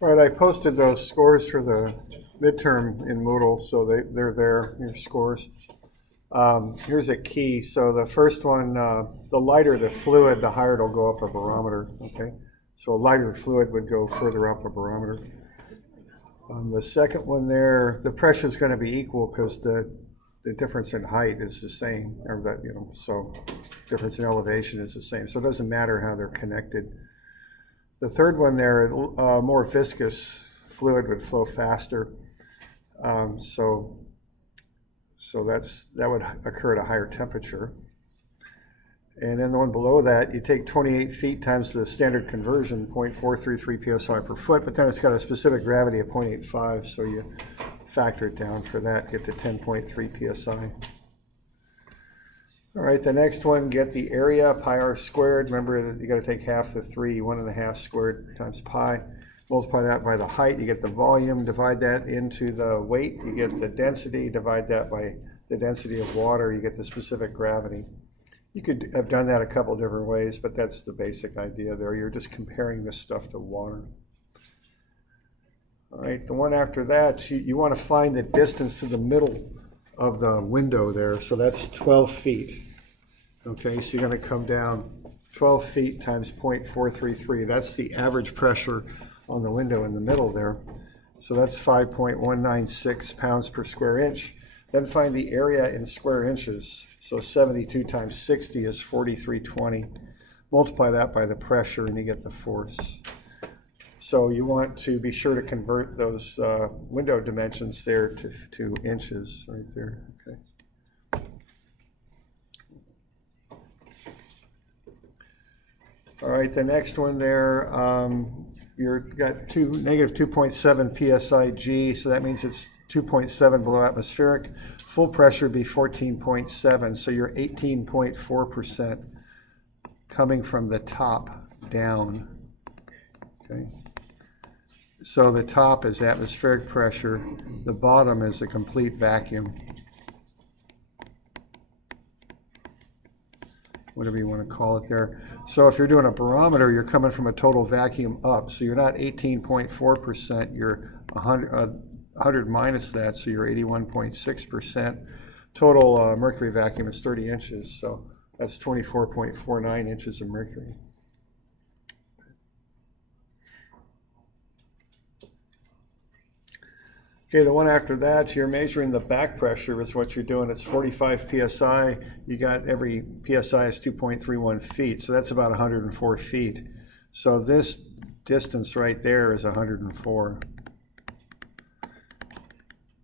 All right, I posted those scores for the midterm in Moodle, so they're there, your scores. Here's a key. So the first one, the lighter the fluid, the higher it'll go up a barometer, okay? So a lighter fluid would go further up a barometer. The second one there, the pressure is going to be equal because the difference in height is the same, or that, so difference in elevation is the same. So it doesn't matter how they're connected. The third one there, more viscous fluid would flow faster. So that would occur at a higher temperature. And then the one below that, you take 28 feet times the standard conversion, 0.433 psi per foot, but then it's got a specific gravity of 0.85, so you factor it down for that, get to 10.3 psi. All right, the next one, get the area, pi r squared. Remember that you got to take half the 3, 1.5 squared times pi. Multiply that by the height, you get the volume, divide that into the weight, you get the density, divide that by the density of water, you get the specific gravity. You could have done that a couple different ways, but that's the basic idea there. You're just comparing this stuff to water. All right, the one after that, you want to find the distance to the middle of the window there, so that's 12 feet. Okay, so you're going to come down 12 feet times 0.433. That's the average pressure on the window in the middle there. So that's 5.196 pounds per square inch. Then find the area in square inches. So 72 times 60 is 4320. Multiply that by the pressure and you get the force. So you want to be sure to convert those window dimensions there to inches right there. Okay. All right, the next one there, you've got negative 2.7 psi G, so that means it's 2.7 below atmospheric. Full pressure would be 14.7, so you're 18.4% coming from the top down. Okay. So the top is atmospheric pressure, the bottom is a complete vacuum. Whatever you want to call it there. So if you're doing a barometer, you're coming from a total vacuum up. So you're not 18.4%, you're 100 minus that, so you're 81.6%. Total mercury vacuum is 30 inches, so that's 24.49 inches of mercury. Okay, the one after that, you're measuring the back pressure is what you're doing. It's 45 psi. You got every psi is 2.31 feet, so that's about 104 feet. So this distance right there is 104.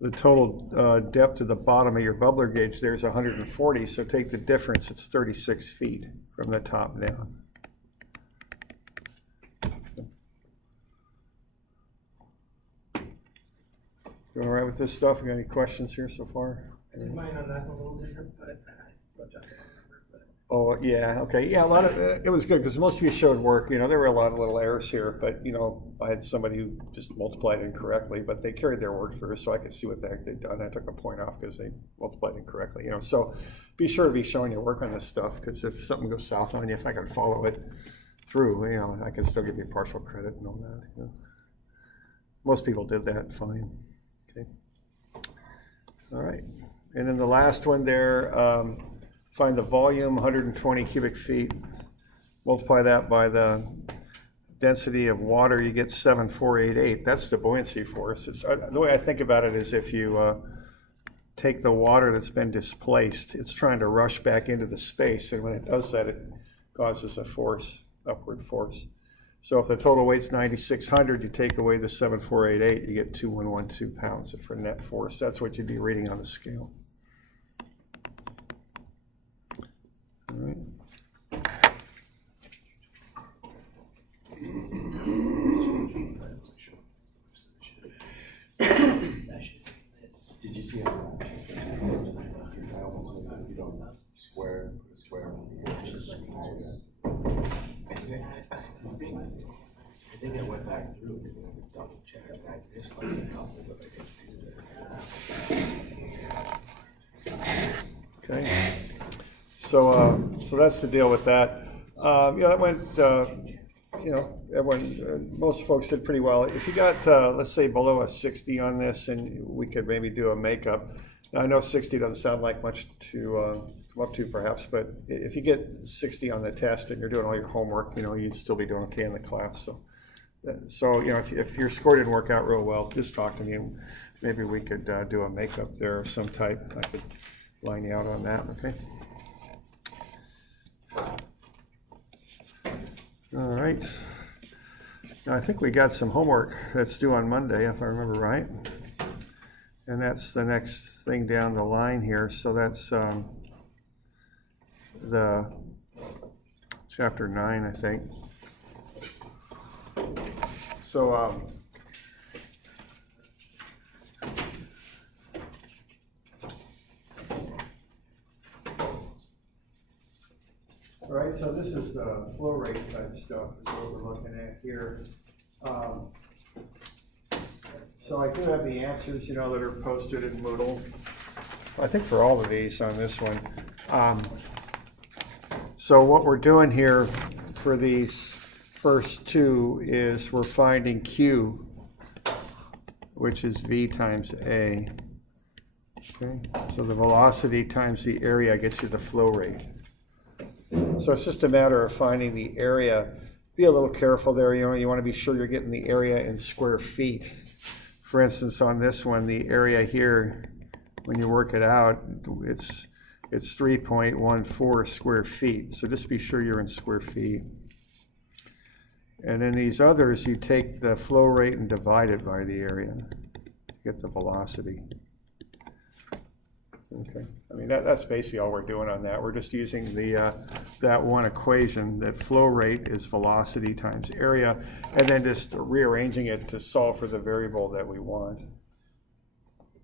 The total depth to the bottom of your bubbler gauge there is 140, so take the difference, it's 36 feet from the top down. You all right with this stuff? You got any questions here so far? I think mine on that one a little different, but I don't remember. Oh, yeah, okay. Yeah, a lot of it was good because most of you showed work. There were a lot of little errors here, but, I had somebody who just multiplied incorrectly, but they carried their work through so I could see what the heck they'd done. I took a point off because they multiplied incorrectly, So be sure to be showing your work on this stuff because if something goes south on you, if I can follow it through, I can still give you partial credit and all that. Most people did that fine. Okay. All right. And then the last one there, find the volume, 120 cubic feet. Multiply that by the density of water, you get 7,488. That's the buoyancy force. The way I think about it is if you take the water that's been displaced, it's trying to rush back into the space, and when it does that, it causes a force, upward force. So if the total weight's 9,600, you take away the 7,488, you get 2,112 pounds for net force. That's what you'd be reading on the scale. All right. Did you see it? You don't square. I think I went back through it and double checked. I just like a couple, but I didn't. Okay. So that's the deal with that. That went, most folks did pretty well. If you got, let's say, below a 60 on this, and we could maybe do a makeup. Now, I know 60 doesn't sound like much to come up to, perhaps, but if you get 60 on the test and you're doing all your homework, you'd still be doing okay in the class. So if your score didn't work out real well, just talk to me, and maybe we could do a makeup there of some type. I could line you out on that, okay? All right. Now, I think we got some homework that's due on Monday, if I remember right. And that's the next thing down the line here. So that's the chapter 9, I think. So all right, so this is the flow rate type stuff, is what we're looking at here. So I do have the answers, that are posted in Moodle. I think for all of these on this one. So what we're doing here for these first two is we're finding Q, which is V times A. Okay, so the velocity times the area gets you the flow rate. So it's just a matter of finding the area. Be a little careful there, you want to be sure you're getting the area in square feet. For instance, on this one, the area here, when you work it out, it's 3.14 square feet. So just be sure you're in square feet. And then these others, you take the flow rate and divide it by the area, get the velocity. Okay, I mean, that's basically all we're doing on that. We're just using that one equation, that flow rate is velocity times area, and then just rearranging it to solve for the variable that we want.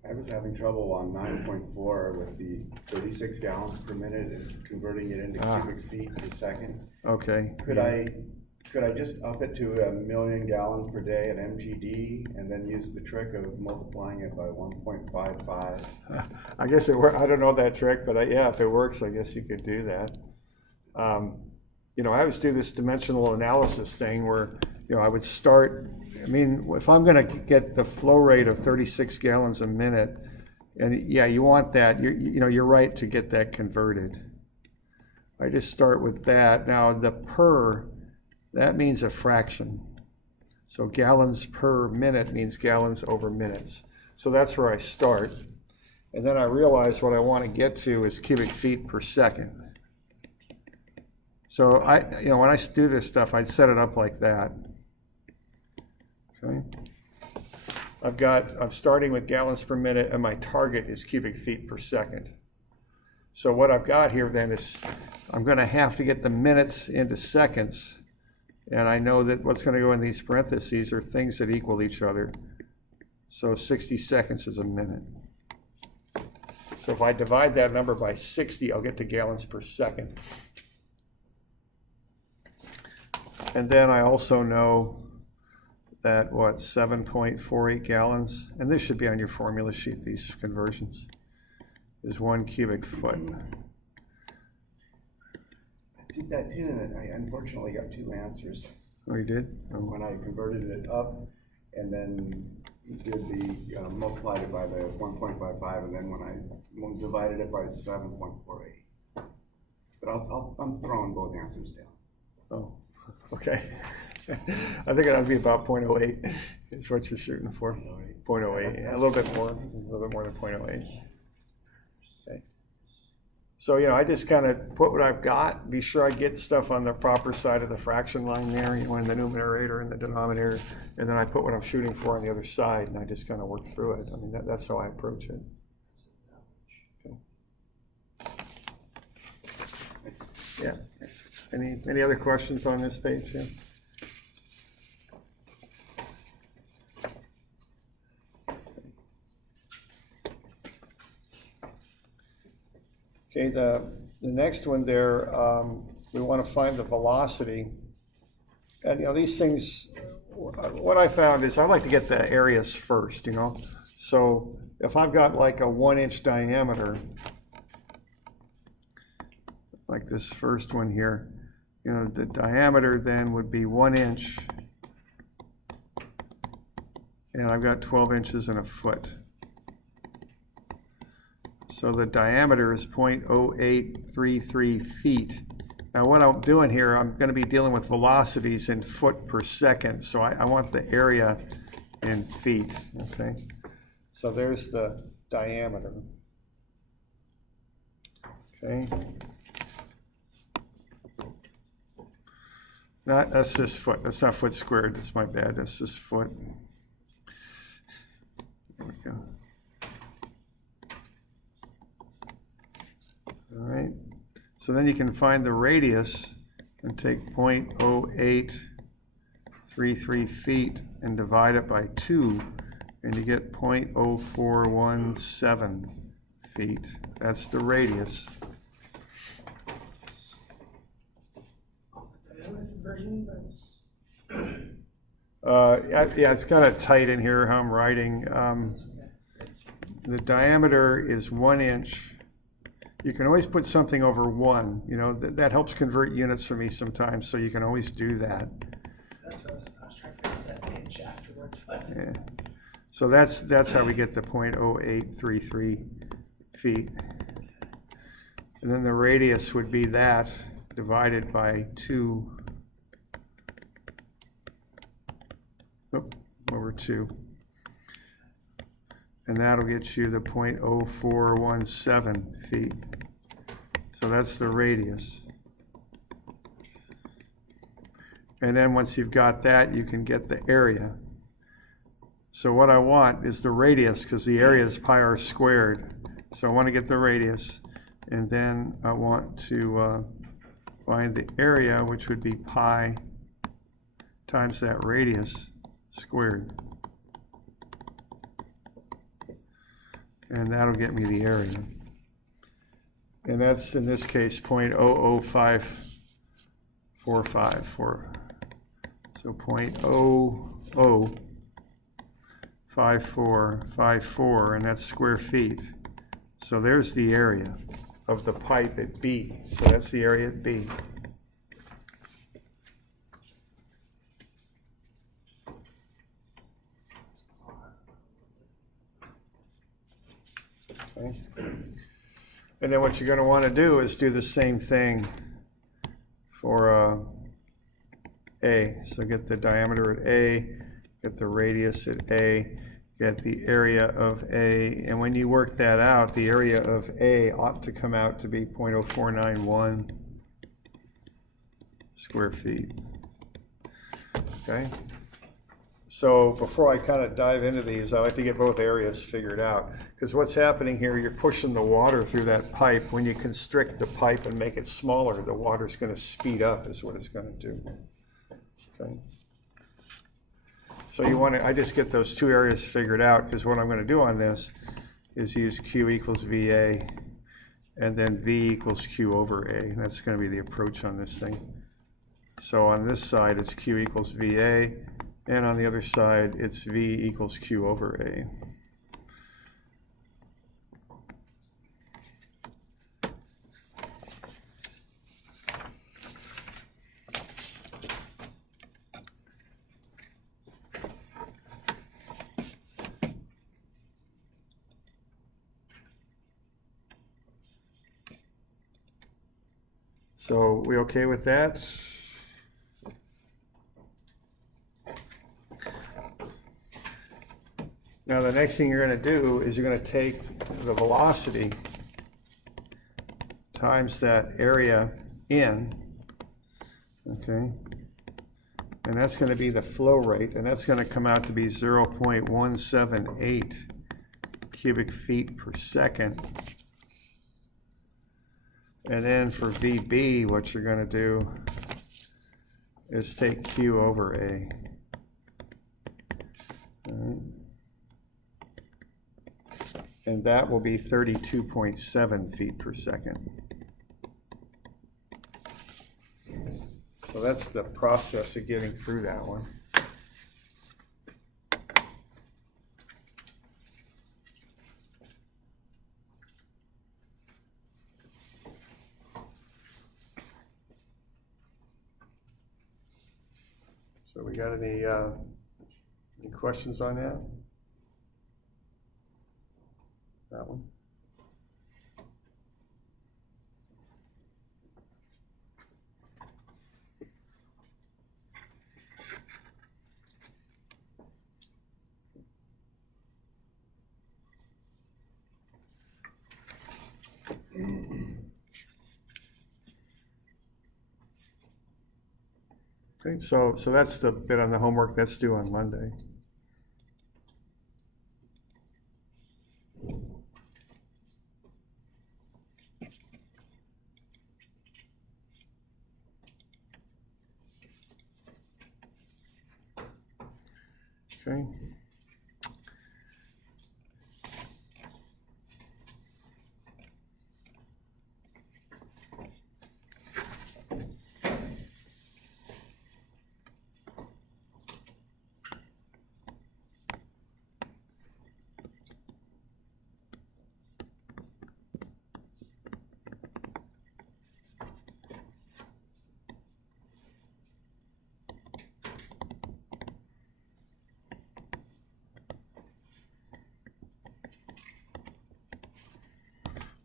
I was having trouble on 9.4 with the 36 gallons per minute and converting it into cubic feet per second. Okay. Could I just up it to 1,000,000 gallons per day at MGD and then use the trick of multiplying it by 1.55? I guess it works. I don't know that trick, but yeah, if it works, I guess you could do that. I always do this dimensional analysis thing where, I would start, if I'm going to get the flow rate of 36 gallons a minute, and yeah, you want that, you're right to get that converted. I just start with that. Now the per, that means a fraction. So gallons per minute means gallons over minutes. So that's where I start. And then I realize what I want to get to is cubic feet per second. So when I do this stuff, I'd set it up like that. Okay. I'm starting with gallons per minute, and my target is cubic feet per second. So what I've got here then is I'm going to have to get the minutes into seconds. And I know that what's going to go in these parentheses are things that equal each other. So 60 seconds is a minute. So if I divide that number by 60, I'll get to gallons per second. And then I also know that, 7.48 gallons, and this should be on your formula sheet, these conversions, is 1 cubic foot. I did that too, and I unfortunately got two answers. Oh, you did? Oh. When I converted it up, and then did the multiplied it by the 1.55, and then when I divided it by 7.48. But I'm throwing both answers down. Oh, okay. I think it ought to be about 0.08 is what you're shooting for. 0.08, yeah, a little bit more than 0.08. Okay. So, I just kind of put what I've got, be sure I get stuff on the proper side of the fraction line there, in the numerator and the denominator, and then I put what I'm shooting for on the other side, and I just kind of work through it. I mean, that's how I approach it. Okay. Yeah. Any other questions on this page? Yeah. Okay, the next one there, we want to find the velocity. And these things, what I found is I like to get the areas first, So if I've got like a 1-inch diameter, like this first one here, the diameter then would be 1 inch and I've got 12 inches and a foot. So the diameter is 0.0833 feet. Now what I'm doing here, I'm going to be dealing with velocities in foot per second, so I want the area in feet, okay? So there's the diameter. Okay. That's just foot. That's not foot squared. That's my bad. That's just foot. There we go. All right. So then you can find the radius and take 0.0833 feet and divide it by 2, and you get 0.0417 feet. That's the radius. Diameter conversion, that's. Yeah, it's kind of tight in here how I'm writing. The diameter is 1 inch. You can always put something over 1. You know, that helps convert units for me sometimes, so you can always do that. That's what I was trying to figure out that inch afterwards, but. Yeah. So that's how we get the 0.0833 feet. And then the radius would be that divided by 2 over 2. And that'll get you the 0.0417 feet. So that's the radius. And then once you've got that, you can get the area. So what I want is the radius, because the area is pi r squared. So I want to get the radius. And then I want to find the area, which would be pi times that radius squared. And that'll get me the area. And that's, in this case, 0.00545. So 0.005454, and that's square feet. So there's the area of the pipe at B. So that's the area at B. Okay. And then what you're going to want to do is do the same thing for A. So get the diameter at A, get the radius at A, get the area of A, and when you work that out, the area of A ought to come out to be 0.0491 square feet. Okay? So before I kind of dive into these, I like to get both areas figured out. Because what's happening here, you're pushing the water through that pipe. When you constrict the pipe and make it smaller, the water's going to speed up is what it's going to do. Okay. So you want to, I just get those two areas figured out, because what I'm going to do on this is use Q equals VA, and then V equals Q over A. And that's going to be the approach on this thing. So on this side, it's Q equals VA, and on the other side, it's V equals Q over A. So we okay with that? Now the next thing you're going to do is you're going to take the velocity times that area in, okay, and that's going to be the flow rate, and that's going to come out to be 0.178 cubic feet per second. And then for VB, what you're going to do is take Q over A. All right. And that will be 32.7 feet per second. So that's the process of getting through that one. So we got any questions on that? That one? Okay, so that's the bit on the homework that's due on Monday. Okay.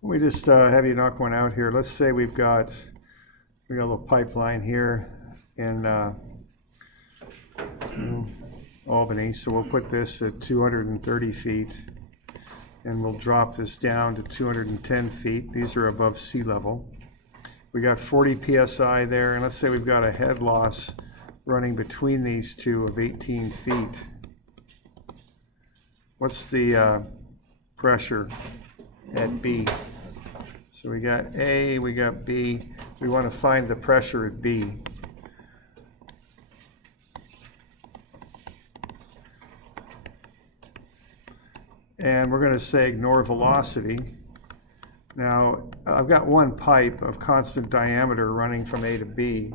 We just have you knock one out here. Let's say we got a little pipeline here in Albany, so we'll put this at 230 feet, and we'll drop this down to 210 feet. These are above sea level. We got 40 psi there, and let's say we've got a head loss running between these two of 18 feet. What's the pressure at B? So we got A, we got B. We want to find the pressure at B. And we're going to say ignore velocity. Now, I've got one pipe of constant diameter running from A to B.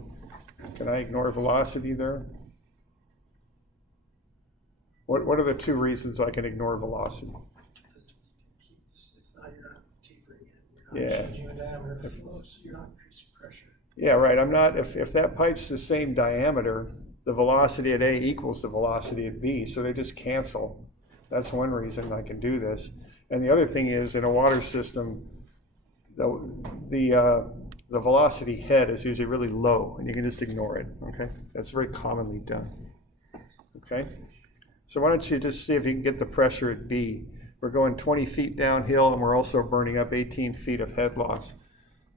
Can I ignore velocity there? What are the two reasons I can ignore velocity? It's not, you're not tapering it, you're not Yeah. changing the diameter of the flow, so you're not increasing pressure. Yeah, right. I'm not, if that pipe's the same diameter, the velocity at A equals the velocity at B, so they just cancel. That's one reason I can do this. And the other thing is, in a water system, the velocity head is usually really low, and you can just ignore it, okay? That's very commonly done, okay? So why don't you just see if you can get the pressure at B. We're going 20 feet downhill, and we're also burning up 18 feet of head loss.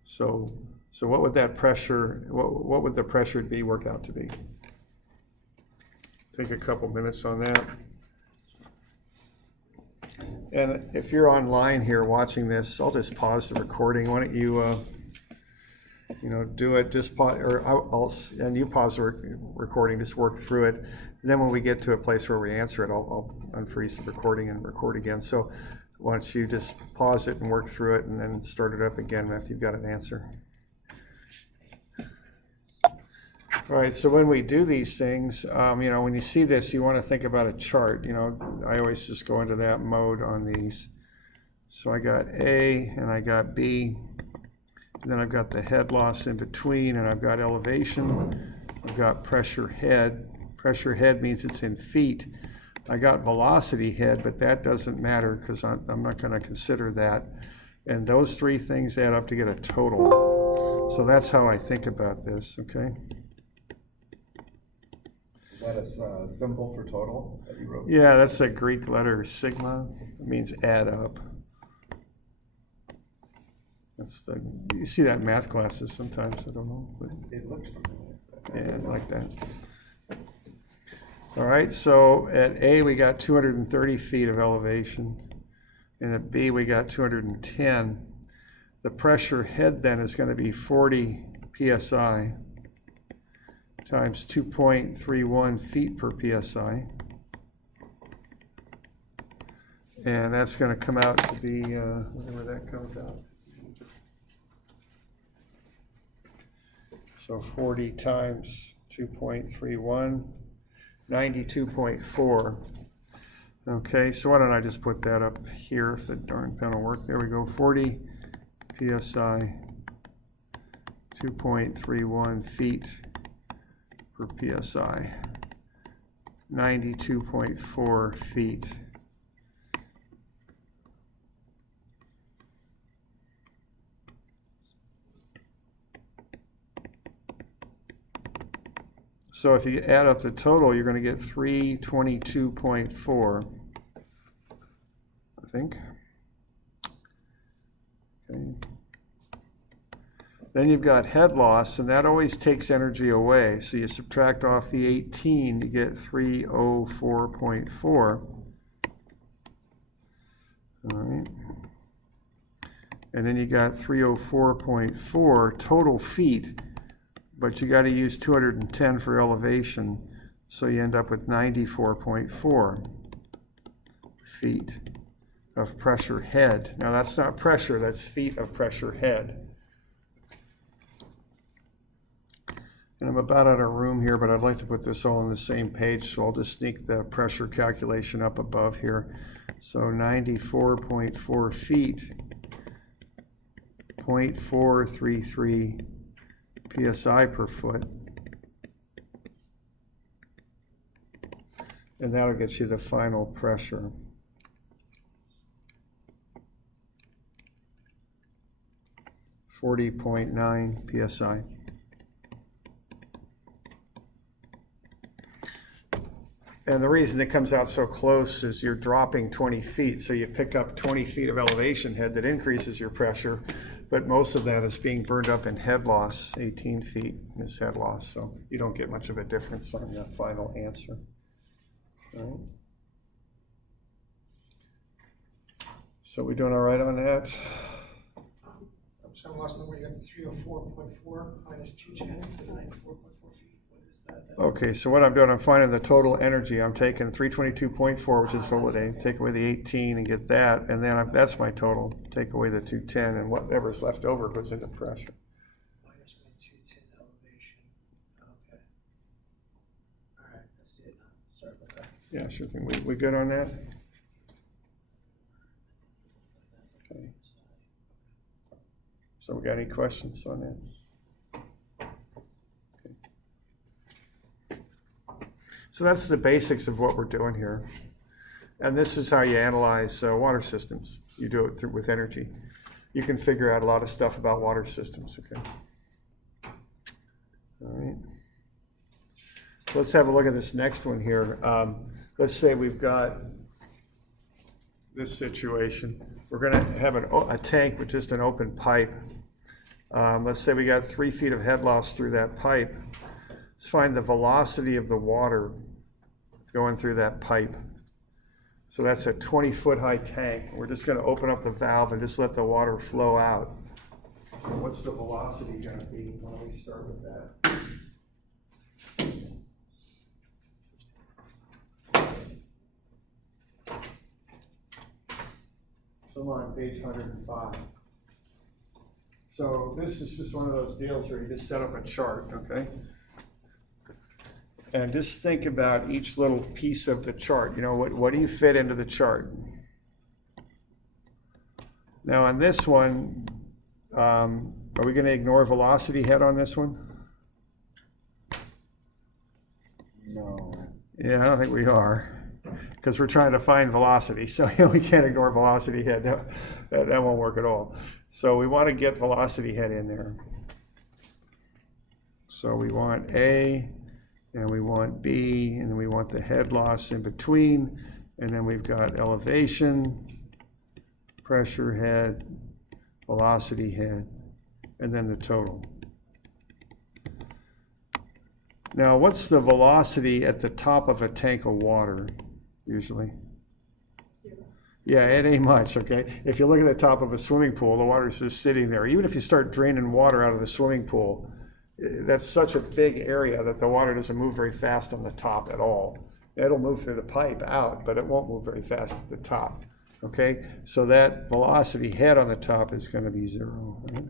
So what would that pressure, what would the pressure at B work out to be? Take a couple minutes on that. And if you're online here watching this, I'll just pause the recording. Why don't you, do it, just pause, and you pause the recording, just work through it. And then when we get to a place where we answer it, I'll unfreeze the recording and record again. So why don't you just pause it and work through it and then start it up again after you've got an answer. All right, so when we do these things, when you see this, you want to think about a chart. I always just go into that mode on these. So I got A and I got B, and then I've got the head loss in between, and I've got elevation. I've got pressure head. Pressure head means it's in feet. I got velocity head, but that doesn't matter because I'm not going to consider that. And those three things add up to get a total. So that's how I think about this, okay? Is that a symbol for total that you wrote? Yeah, that's a Greek letter, sigma. It means add up. You see that in math classes sometimes, I don't know. But It looks familiar. yeah, like that. All right, so at A, we got 230 feet of elevation, and at B, we got 210. The pressure head then is going to be 40 psi times 2.31 feet per psi. And that's going to come out to be, whatever that comes out. So 40 times 2.31. 92.4. Okay, so why don't I just put that up here if the darn pen will work. There we go, 40 psi, 2.31 feet per psi. 92.4 feet. So if you add up the total, you're going to get 322.4, I think. Okay. Then you've got head loss, and that always takes energy away. So you subtract off the 18, you get 304.4. All right. And then you got 304.4 total feet, but you got to use 210 for elevation, so you end up with 94.4 feet of pressure head. Now that's not pressure, that's feet of pressure head. And I'm about out of room here, but I'd like to put this all on the same page, so I'll just sneak the pressure calculation up above here. So 94.4 feet, 0.433 PSI per foot. And that'll get you the final pressure. .9 PSI. And the reason it comes out so close is you're dropping 20 feet, so you pick up 20 feet of elevation head that increases your pressure, but most of that is being burned up in head loss. 18 feet is head loss, so you don't get much of a difference on the final answer. All right. So we doing all right on that? So I lost number, you got the 304.4 minus 210 to 94.4 feet. What is that? Okay, so what I'm doing, I'm finding the total energy. I'm taking 322.4, which is full day, take away the 18 and get that, and then that's my total. Take away the 210, and whatever's left over goes into pressure. Minus my 210 elevation. Okay. All right, that's it. Sorry about that. Yeah, sure thing. We good on that? Okay. So we got any questions on that? So that's the basics of what we're doing here. And this is how you analyze water systems. You do it with energy. You can figure out a lot of stuff about water systems, okay? All right. Let's have a look at this next one here. Let's say we've got this situation. We're going to have a tank with just an open pipe. Let's say we got 3 feet of head loss through that pipe. Let's find the velocity of the water going through that pipe. So that's a 20-foot high tank. We're just going to open up the valve and just let the water flow out. And what's the velocity going to be? Why don't we start with that? So I'm on page 105. So this is just one of those deals where you just set up a chart, okay? And just think about each little piece of the chart. You know, what do you fit into the chart? Now on this one, are we going to ignore velocity head on this one? No. Yeah, I don't think we are, because we're trying to find velocity. So we can't ignore velocity head. That won't work at all. So we want to get velocity head in there. So we want A, and we want B, and then we want the head loss in between, and then we've got elevation, pressure head, velocity head, and then the total. Now, what's the velocity at the top of a tank of water, usually? Yeah, it ain't much, okay? If you look at the top of a swimming pool, the water's just sitting there. Even if you start draining water out of the swimming pool, that's such a big area that the water doesn't move very fast on the top at all. It'll move through the pipe out, but it won't move very fast at the top, okay? So that velocity head on the top is going to be 0, right?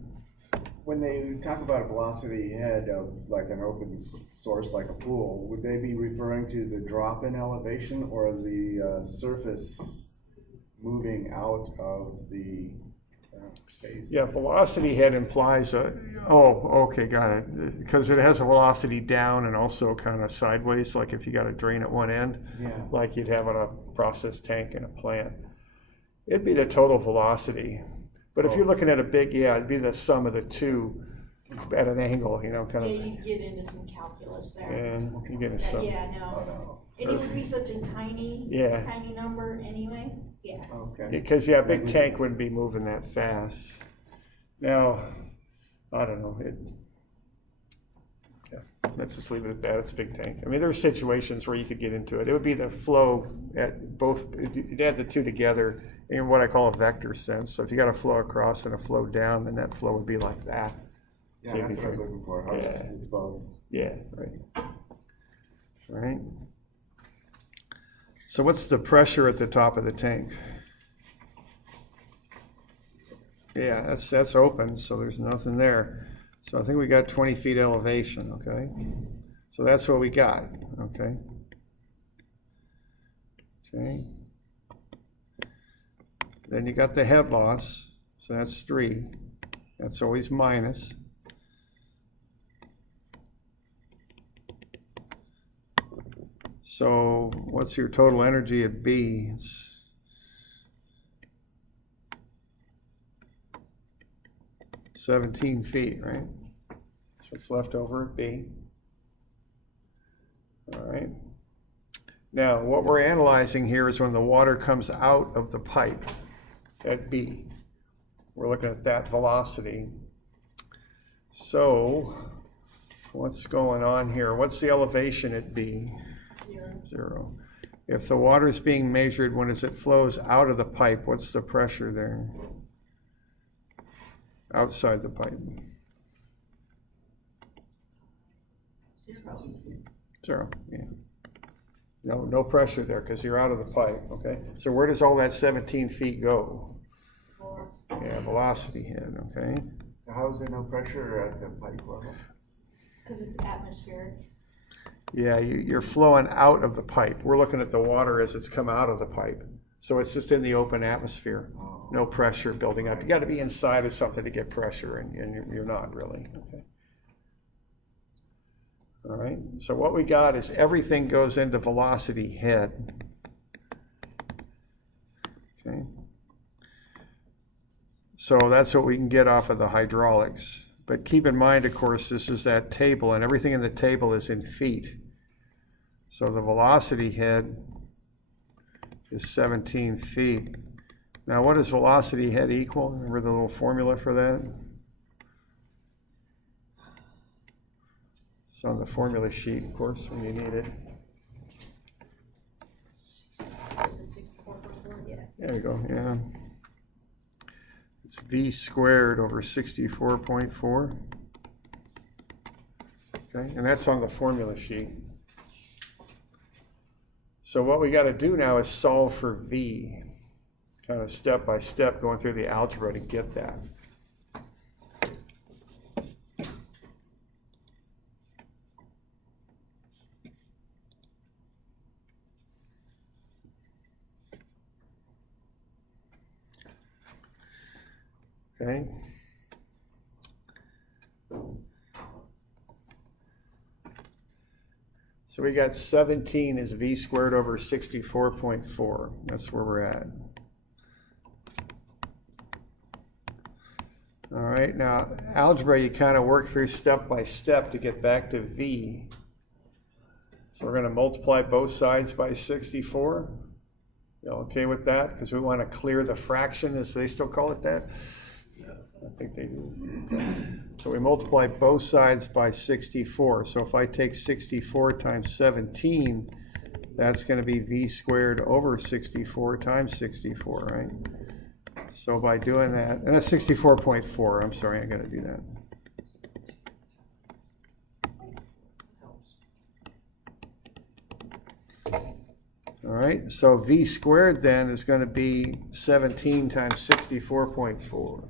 When they talk about a velocity head of like an open source like a pool, would they be referring to the drop in elevation or the surface moving out of the Stays. Yeah, velocity head implies okay, got it. Because it has a velocity down and also kind of sideways, like if you got a drain at one end, Yeah. like you'd have on a process tank in a plant. It'd be the total velocity. But if you're looking at a big, it'd be the sum of the two at an angle, kind Yeah, of. you'd get into some calculus there. And you get a sum. Yeah, Oh, no. no. And it would be such a tiny, Yeah. tiny number anyway, yeah. Okay. Because, a big tank wouldn't be moving that fast. Now, I don't know, let's just leave it at that, it's a big tank. I mean, there are situations where you could get into it. It would be the flow at both, you'd add the two together in what I call a vector sense. So if you got a flow across and a flow down, then that flow would be like that. Yeah, So you'd that's be what I was looking for. It's both. Yeah, right. So what's the pressure at the top of the tank? Yeah, that's open, so there's nothing there. So I think we got 20 feet elevation, okay? So that's what we got, okay? Okay. Then you got the head loss, so that's 3. That's always minus. So what's your total energy at B? It's 17 feet, right? That's what's left over at B. All right. Now, what we're analyzing here is when the water comes out of the pipe at B. We're looking at that velocity. So, what's going on here? What's the elevation at B? 0. If the water is being measured when as it flows out of the pipe, what's the pressure there? Outside the pipe. 0, yeah. No pressure there because you're out of the pipe, okay? So where does all that 17 feet go? Yeah, velocity head, okay? How is there no pressure at the pipe level? Because it's atmospheric. Yeah, you're flowing out of the pipe. We're looking at the water as it's come out of the pipe. So it's just in the open atmosphere. Oh. No pressure building up. You got to be inside of something to get pressure, and you're not really, okay? All right, so what we got is everything goes into velocity head. Okay. So that's what we can get off of the hydraulics. But keep in mind, of course, this is that table, and everything in the table is in feet. So the velocity head is 17 feet. Now, what does velocity head equal? Remember the little formula for that? It's on the formula sheet, of course, when you need it. There you go, yeah. It's V squared over 64.4. Okay, and that's on the formula sheet. So what we got to do now is solve for V, kind of step by step, going through the algebra to get that. Okay. So we got 17 is V squared over 64.4. That's where we're at. All right, now algebra you kind of work through step by step to get back to V. So we're going to multiply both sides by 64. You okay with that? Because we want to clear the fraction, as they still call it that? I think they do. Okay. So we multiply both sides by 64. So if I take 64 times 17, that's going to be V squared over 64 times 64, right? So by doing that, and that's 64.4. I'm sorry, I got to do that. All right, so V squared then is going to be 17 times 64.4.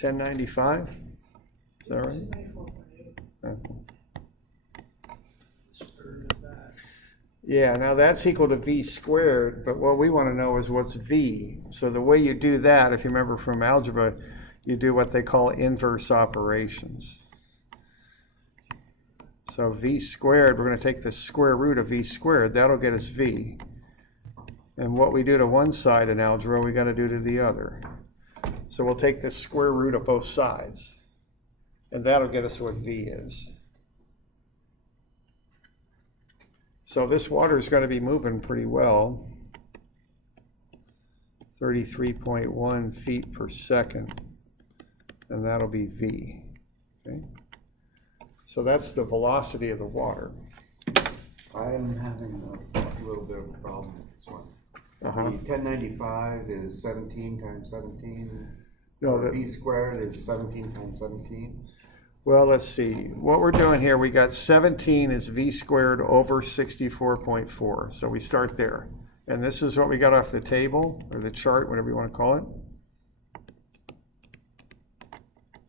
$10.95? Is that right? Yeah, now that's equal to v squared, but what we want to know is what's v. So the way you do that, if you remember from algebra, you do what they call inverse operations. So v squared, we're going to take the square root of v squared. That'll get us v. And what we do to one side in algebra, we got to do to the other. So we'll take the square root of both sides, and that'll get us what v is. So this water is going to be moving pretty well, 33.1 feet per second, and that'll be v. Okay? So that's the velocity of the water. I'm having a little bit of a problem with this one. Uh-huh. The 1095 is 17 times 17. No, V squared is 17 times 17. Well, let's see. What we're doing here, we got 17 is v squared over 64.4. So we start there. And this is what we got off the table, or the chart, whatever you want to call it.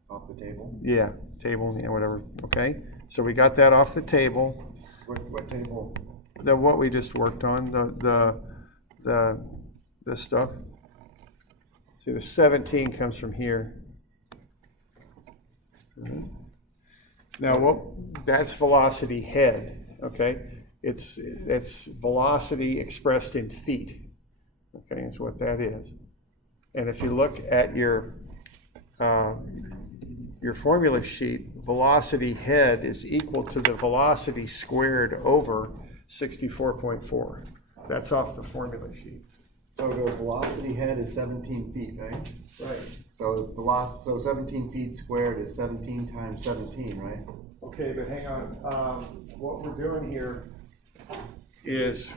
Off the table. Yeah, table, yeah, whatever. Okay. So we got that off the table. What table? What we just worked on, this stuff. See, the 17 comes from here. Now, that's velocity head, okay? It's velocity expressed in feet, okay, is what that is. And if you look at your formula sheet, velocity head is equal to the velocity squared over 64.4. That's off the formula sheet. So the velocity head is 17 feet, right? Right. So 17 feet squared is 17 times 17, right? Okay, but hang on. What we're doing here is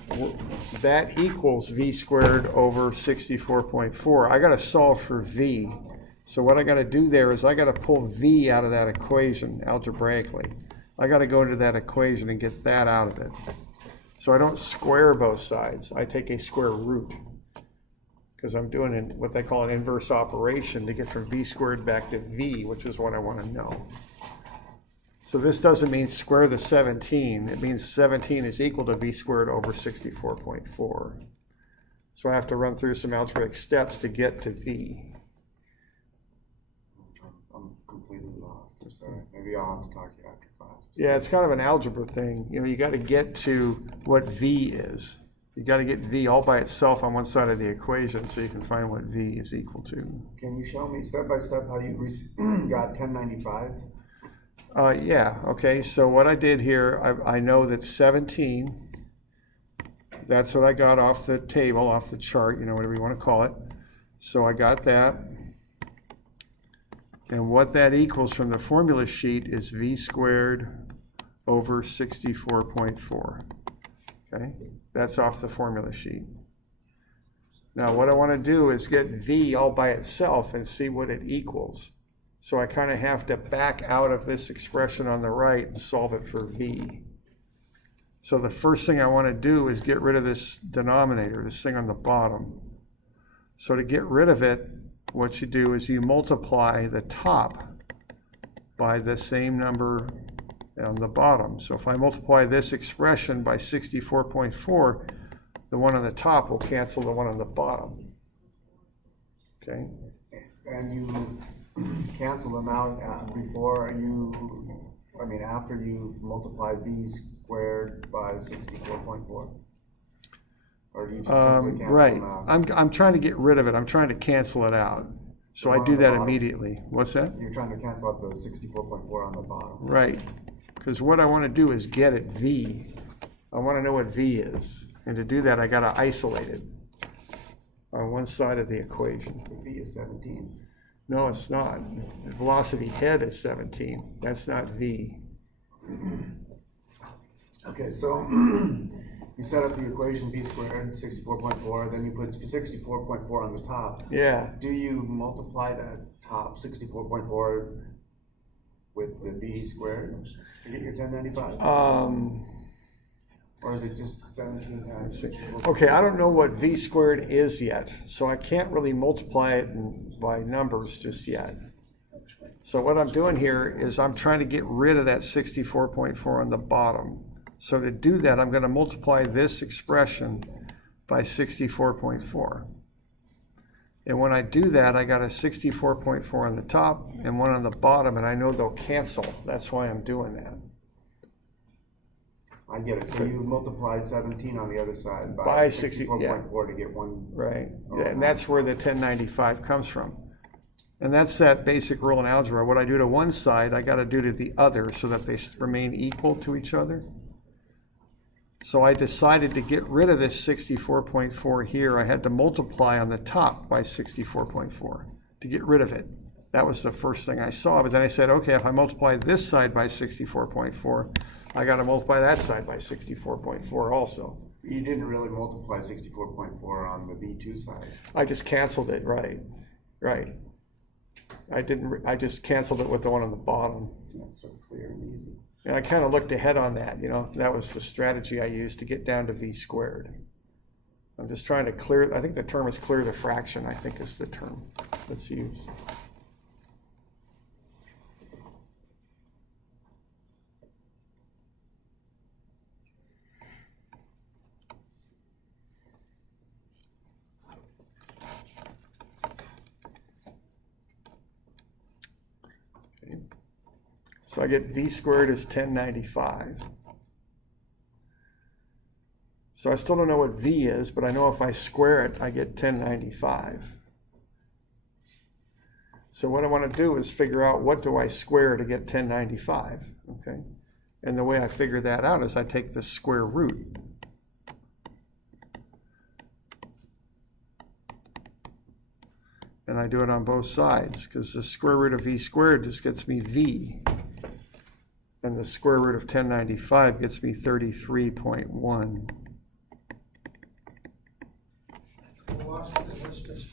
that equals v squared over 64.4. I got to solve for v. So what I got to do there is I got to pull v out of that equation algebraically. I got to go to that equation and get that out of it. So I don't square both sides. I take a square root, because I'm doing what they call an inverse operation to get from v squared back to v, which is what I want to know. So this doesn't mean square the 17. It means 17 is equal to v squared over 64.4. So I have to run through some algebraic steps to get to v. I'm completely lost. I'm sorry. Maybe I'll have to talk to you after class. Yeah, it's kind of an algebra thing. You know, you got to get to what v is. You got to get v all by itself on one side of the equation so you can find what v is equal to. Can you show me step by step how you got 1095? Yeah, okay, so what I did here, I know that 17, that's what I got off the table, off the chart, you know, whatever you want to call it. So I got that. And what that equals from the formula sheet is v squared over 64.4. Okay, that's off the formula sheet. Now what I want to do is get v all by itself and see what it equals. So I kind of have to back out of this expression on the right and solve it for v. So the first thing I want to do is get rid of this denominator, this thing on the bottom. So to get rid of it, what you do is you multiply the top by the same number on the bottom. So if I multiply this expression by 64.4, the one on the top will cancel the one on the bottom. Okay? And you cancel them out after you multiply v squared by 64.4? Or do you just simply cancel right. them out? I'm trying to get rid of it. I'm trying to cancel it out. So The I one do on the that bottom? immediately. What's that? You're trying to cancel out the 64.4 on the bottom. Right. Because what I want to do is get at v. I want to know what v is. And to do that, I got to isolate it on one side of the equation. The v is 17. No, it's not. The velocity head is 17. That's not v. Okay, so you set up the equation v squared 64.4, then you put 64.4 on the top. Yeah. Do you multiply that top 64.4 with the v squared to get your 1095? Or is it just 17 times 64.4? Okay, I don't know what v squared is yet, so I can't really multiply it by numbers just yet. So what I'm doing here is I'm trying to get rid of that 64.4 on the bottom. So to do that, I'm going to multiply this expression by 64.4. And when I do that, I got a 64.4 on the top and one on the bottom, and I know they'll cancel. That's why I'm doing that. I get it. So you multiplied 17 on the other side By by 60, 64.4 to get one. Right, and that's where the 1095 comes from. And that's that basic rule in algebra. What I do to one side, I got to do to the other so that they remain equal to each other. So I decided to get rid of this 64.4 here. I had to multiply on the top by 64.4 to get rid of it. That was the first thing I saw. But then I said, okay, if I multiply this side by 64.4, I got to multiply that side by 64.4 also. You didn't really multiply 64.4 on the V2 side. I just canceled it, right. I just canceled it with the one on the bottom. That's so clear and easy. And I kind of looked ahead on that, that was the strategy I used to get down to V squared. I'm just trying to clear, I think the term is clear the fraction, I think is the term that's used. So I get V squared is 1095. So I still don't know what V is, but I know if I square it, I get 1095. So what I want to do is figure out what do I square to get 1095, okay? And the way I figure that out is I take the square root. And I do it on both sides, because the square root of V squared just gets me V. And the square root of 1095 gets me 33.1. Velocity is listed as feet.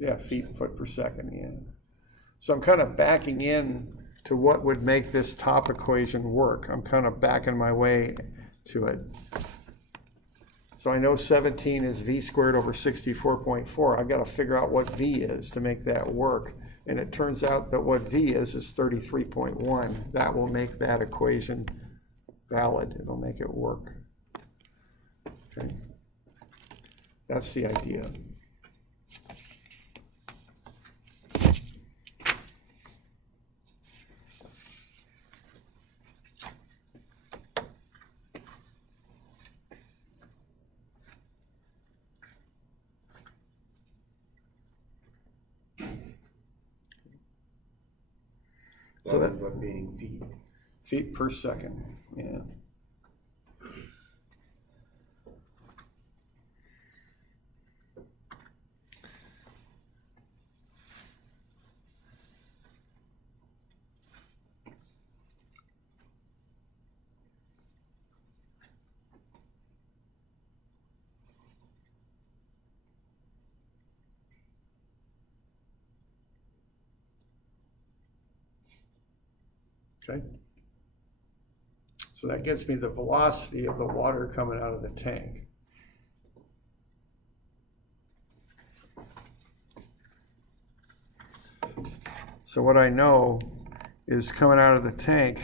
Yeah, feet foot per second, yeah. So I'm kind of backing in to what would make this top equation work. I'm kind of backing my way to it. So I know 17 is V squared over 64.4. I've got to figure out what V is to make that work. And it turns out that what V is 33.1. That will make that equation valid. It'll make it work. Okay. That's the idea. So that ends up being feet per second, yeah. Okay. So that gets me the velocity of the water coming out of the tank. So what I know is coming out of the tank,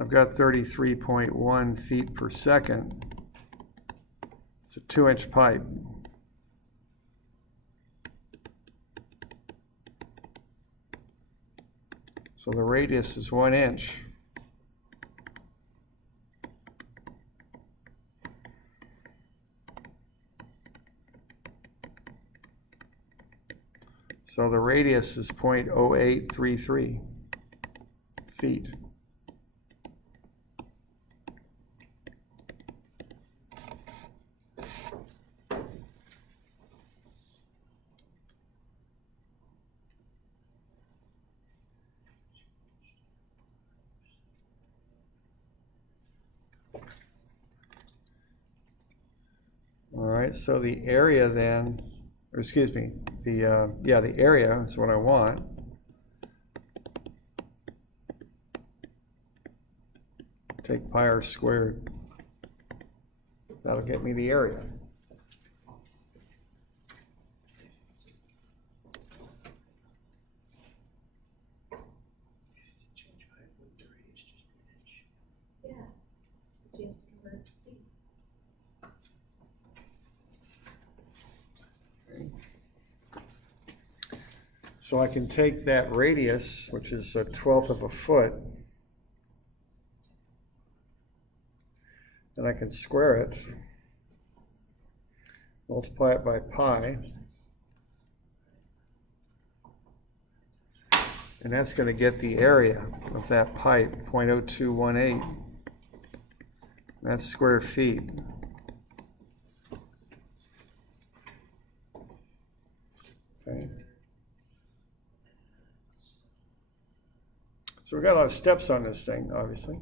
I've got 33.1 feet per second. It's a 2-inch pipe. So the radius is 1 inch. So the radius is 0.0833 feet. All right, so the area then, or excuse me, the area is what I want. Take pi r squared. That'll get me the area. So I can take that radius, which is 1/12 of a foot, and I can square it, multiply it by pi, and that's going to get the area of that pipe, 0.0218. That's square feet. Okay. So we've got a lot of steps on this thing, obviously.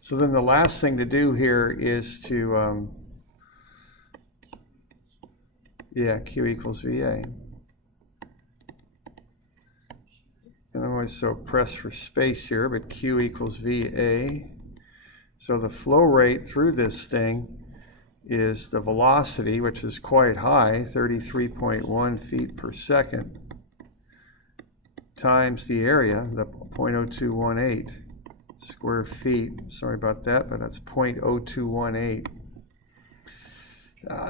So then the last thing to do here is to, Q equals VA. And I'm always so pressed for space here, but Q equals VA. So the flow rate through this thing is the velocity, which is quite high, 33.1 feet per second, times the area, the 0.0218 square feet. Sorry about that, but that's 0.0218.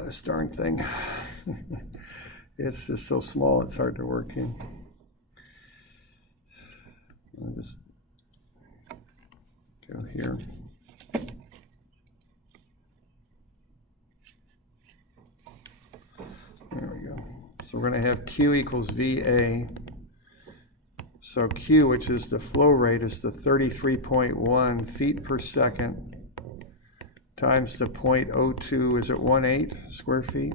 This darn thing. It's just so small, it's hard to work in. I'll just go here. There we go. So we're going to have Q equals VA. So Q, which is the flow rate, is the 33.1 feet per second times the 0.02, is it 18 square feet?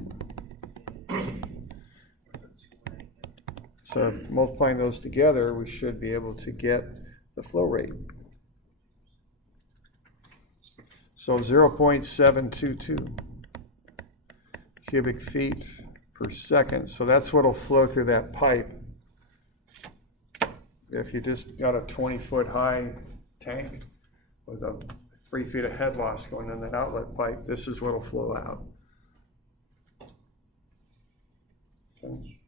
So multiplying those together, we should be able to get the flow rate. So 0.722 cubic feet per second. So that's what will flow through that pipe. If you just got a 20-foot high tank with a 3 feet of head loss going in that outlet pipe, this is what will flow out. Okay.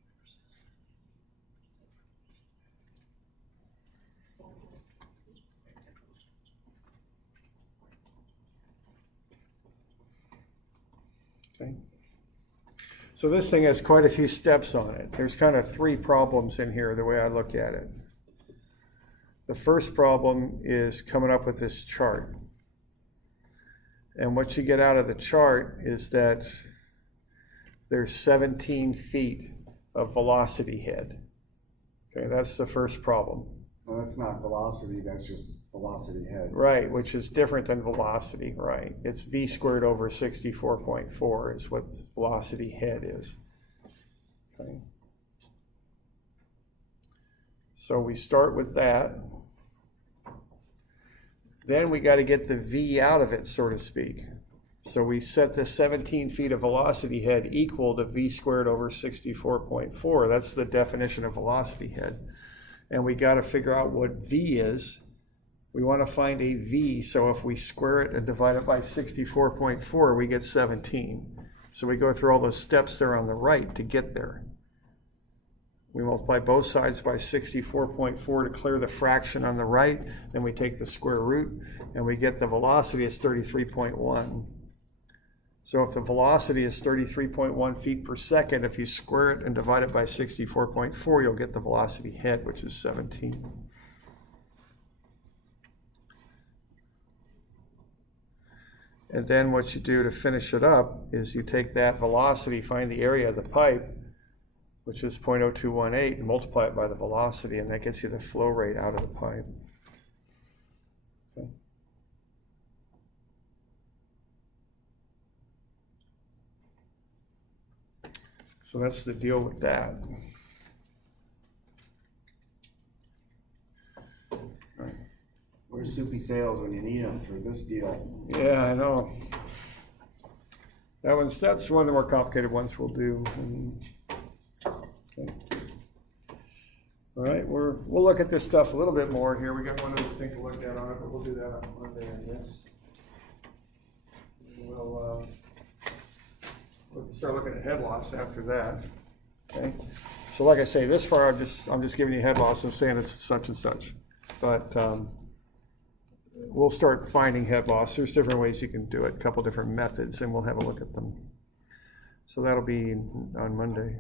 Okay. So this thing has quite a few steps on it. There's kind of 3 problems in here, the way I look at it. The first problem is coming up with this chart. And what you get out of the chart is that there's 17 feet of velocity head. Okay, that's the first problem. No, that's not velocity, that's just velocity head. Right, which is different than velocity, right? It's v squared over 64.4 is what velocity head is. Okay. So we start with that. Then we got to get the v out of it, so to speak. So we set the 17 feet of velocity head equal to v squared over 64.4. That's the definition of velocity head. And we got to figure out what v is. We want to find a v, so if we square it and divide it by 64.4, we get 17. So we go through all those steps there on the right to get there. We multiply both sides by 64.4 to clear the fraction on the right. Then we take the square root and we get the velocity is 33.1. So if the velocity is 33.1 feet per second, if you square it and divide it by 64.4, you'll get the velocity head, which is 17. And then what you do to finish it up is you take that velocity, find the area of the pipe, which is 0.0218, and multiply it by the velocity, and that gets you the flow rate out of the pipe. Okay. So that's the deal with that. Right. Where's Soupy Sales when you need them for this deal? Yeah, I know. That's one of the more complicated ones we'll do. Okay. All right, we'll look at this stuff a little bit more here. We got one other thing to look at on it, but we'll do that on Monday, I guess. We'll start looking at head loss after that. Okay. So like I say, this far I'm just giving you head loss. I'm saying it's such and such, but we'll start finding head loss. There's different ways you can do it, a couple different methods, and we'll have a look at them. So that'll be on Monday.